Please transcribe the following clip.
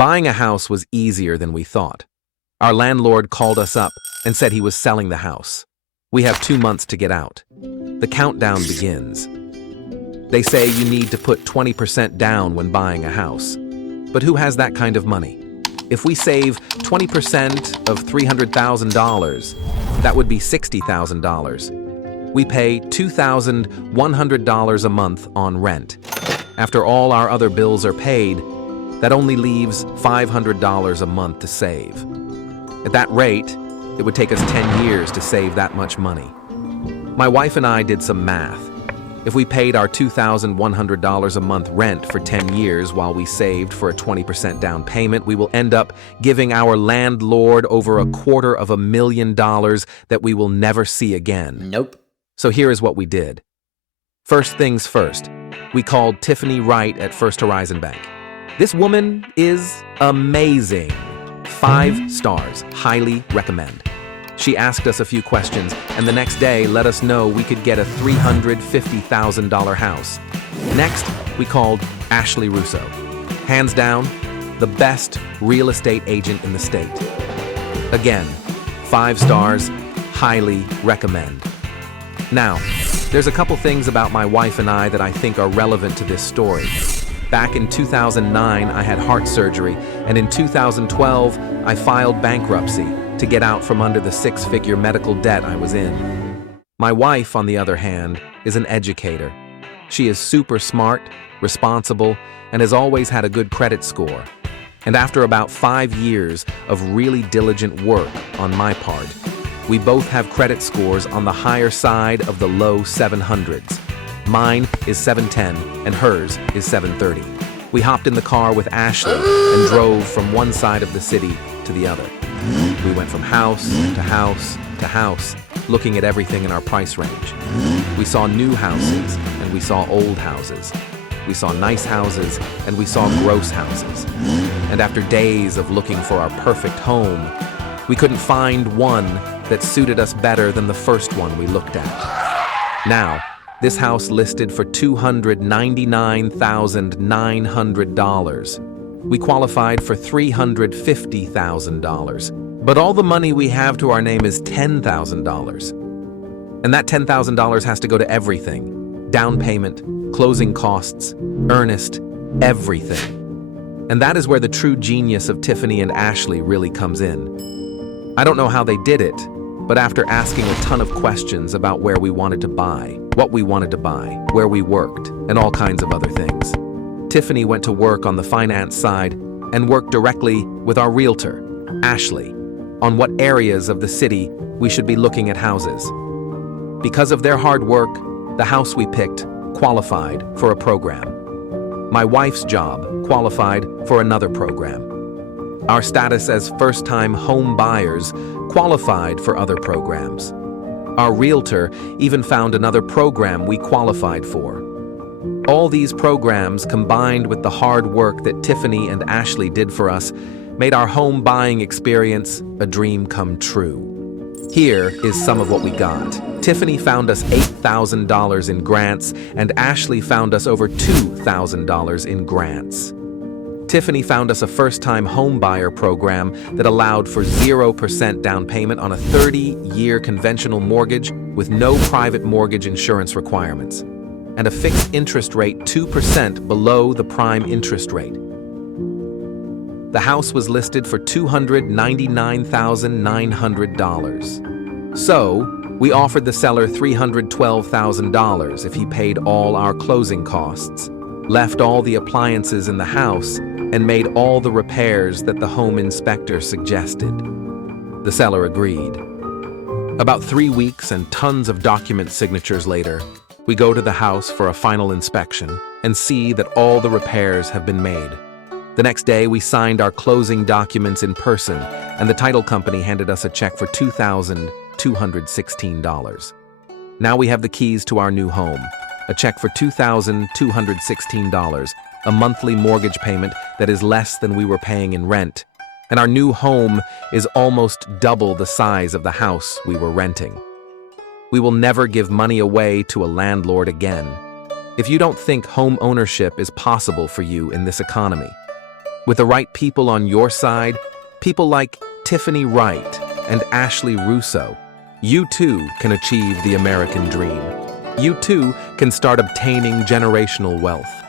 Buying a house was easier than we thought. Our landlord called us up and said he was selling the house. We have 2 months to get out. The countdown begins. They say you need to put 20% down when buying a house. But who has that kind of money? If we save 20% of $300,000, that would be $60,000. We pay $2,100 a month on rent. After all our other bills are paid, that only leaves $500 a month to save. At that rate, it would take us 10 years to save that much money. My wife and I did some math. If we paid our $2,100 a month rent for 10 years while we saved for a 20% down payment, we will end up giving our landlord over $250,000 that we will never see again. Nope. So here is what we did. First things first, we called Tiffany Wright at First Horizon Bank. This woman is amazing. 5 stars, highly recommend. She asked us a few questions, and the next day let us know we could get a $350,000 house. Next, we called Ashley Russo. Hands down, the best real estate agent in the state. Again, 5 stars, highly recommend. Now, there's a couple things about my wife and I that I think are relevant to this story. Back in 2009, I had heart surgery, and in 2012, I filed bankruptcy to get out from under the 6-figure medical debt I was in. My wife, on the other hand, is an educator. She is super smart, responsible, and has always had a good credit score. And after about 5 years of really diligent work on my part, we both have credit scores on the higher side of the low 700s. Mine is 710 and hers is 730. We hopped in the car with Ashley and drove from one side of the city to the other. We went from house to house to house, looking at everything in our price range. We saw new houses and we saw old houses. We saw nice houses and we saw gross houses. And after days of looking for our perfect home, we couldn't find one that suited us better than the first one we looked at. Now, this house listed for $299,900. We qualified for $350,000. But all the money we have to our name is $10,000. And that $10,000 has to go to everything. Down payment, closing costs, earnest, everything. And that is where the true genius of Tiffany and Ashley really comes in. I don't know how they did it, but after asking a ton of questions about where we wanted to buy, what we wanted to buy, where we worked, and all kinds of other things, Tiffany went to work on the finance side and worked directly with our realtor, Ashley, on what areas of the city we should be looking at houses. Because of their hard work, the house we picked qualified for a program. My wife's job qualified for another program. Our status as first-time home buyers qualified for other programs. Our realtor even found another program we qualified for. All these programs, combined with the hard work that Tiffany and Ashley did for us, made our home buying experience a dream come true. Here is some of what we got. Tiffany found us $8,000 in grants, and Ashley found us over $2,000 in grants. Tiffany found us a first-time home buyer program that allowed for 0% down payment on a 30-year conventional mortgage with no private mortgage insurance requirements, and a fixed interest rate 2% below the prime interest rate. The house was listed for $299,900. So, we offered the seller $312,000 if he paid all our closing costs, left all the appliances in the house, and made all the repairs that the home inspector suggested. The seller agreed. About 3 weeks and tons of document signatures later, we go to the house for a final inspection and see that all the repairs have been made. The next day, we signed our closing documents in person, and the title company handed us a check for $2,216. Now we have the keys to our new home, a check for $2,216, a monthly mortgage payment that is less than we were paying in rent, and our new home is almost double the size of the house we were renting. We will never give money away to a landlord again. If you don't think home ownership is possible for you in this economy, With the right people on your side, people like Tiffany Wright and Ashley Russo, you too can achieve the American dream. You too can start obtaining generational wealth.